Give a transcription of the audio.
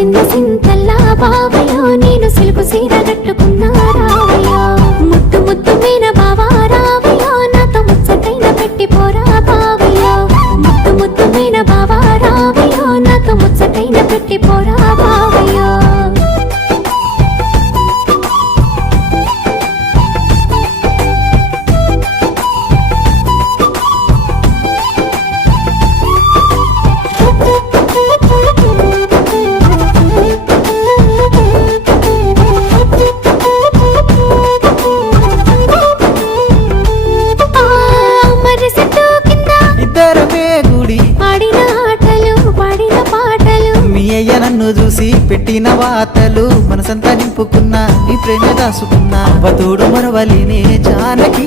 మురిసింద సింతల్లా బావయ్యో నేను సిలుకు సీర కట్టుకున్నా రావయ్యో ముద్దు ముద్దు మీన బావా రావయ్యో నాతో ముచ్చటైన పెట్టి పోరా బావయ్యో ముద్దు ముద్దు మీన బావా రావయ్యో నాతో ముచ్చటైన పెట్టి పోరా బావయ్యో నన్ను చూసి పెట్టిన వాతలు మనసంతా నింపుకున్నా నీ ప్రేమ దాసుకున్నా అవతోడు మరవలినే జానకి